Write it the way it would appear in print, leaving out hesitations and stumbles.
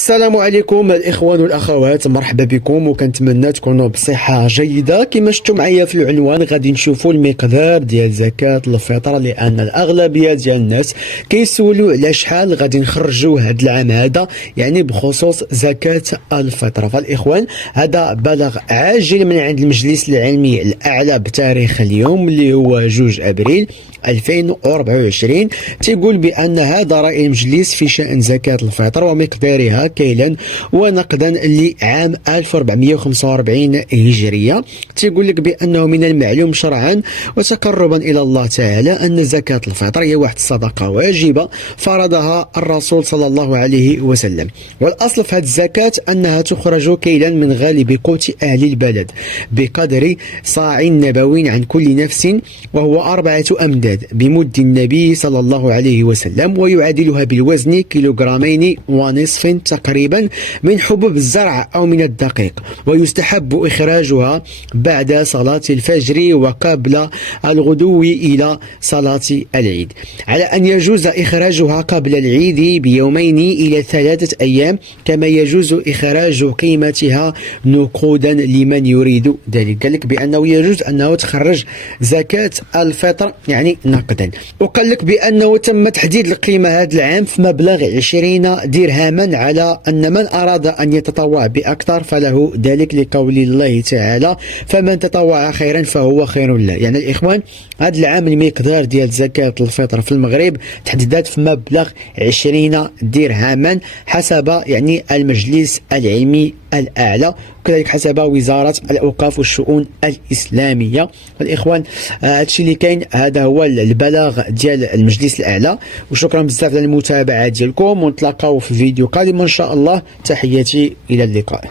السلام عليكم الاخوان والاخوات، مرحبا بكم وكنتمنى تكونوا بصحه جيده. كما شفتوا معايا في العنوان غادي نشوفوا المقدار ديال زكاه الفطر، لان الاغلبيه ديال الناس كيسولوا على شحال غادي نخرجوا هذا العام هذا، يعني بخصوص زكاه الفطر. فالاخوان هذا بلاغ عاجل من عند المجلس العلمي الاعلى بتاريخ اليوم اللي هو 2 ابريل 2024 تيقول بان هذا راي المجلس في شان زكاه الفطر ومقدارها كيلا ونقدا لعام 1445 هجريه. تيقول لك بانه من المعلوم شرعا وتقربا الى الله تعالى ان زكاه الفطر هي واحد الصدقه واجبه فرضها الرسول صلى الله عليه وسلم، والاصل في هذه الزكاه انها تخرج كيلا من غالب قوت اهل البلد بقدر صاع نبوي عن كل نفس، وهو 4 أمداد بمد النبي صلى الله عليه وسلم، ويعادلها بالوزن كيلوغرامين ونصف تقريبا من حبوب الزرع أو من الدقيق. ويستحب إخراجها بعد صلاة الفجر وقبل الغدو إلى صلاة العيد، على أن يجوز إخراجها قبل العيد بيومين إلى 3 أيام، كما يجوز إخراج قيمتها نقودا لمن يريد ذلك. قال لك بأنه يجوز أنه تخرج زكاة الفطر يعني نقدا. وقال لك بأنه تم تحديد القيمة هذا العام في مبلغ 20 درهما، على أن من أراد أن يتطوع بأكثر فله ذلك، لقول الله تعالى فمن تطوع خيرا فهو خير له. يعني الإخوان هذا العام المقدار ديال زكاة الفطر في المغرب تحددت في مبلغ 20 درهما حسب يعني المجلس العلمي الأعلى، وكذلك حسب وزارة الأوقاف والشؤون الإسلامية. الإخوان هادشي اللي كاين، هذا هو البلاغ ديال المجلس الأعلى. وشكرا بزاف على المتابعة ديالكم، ونتلاقاو في فيديو قادم إن شاء الله. تحياتي إلى اللقاء.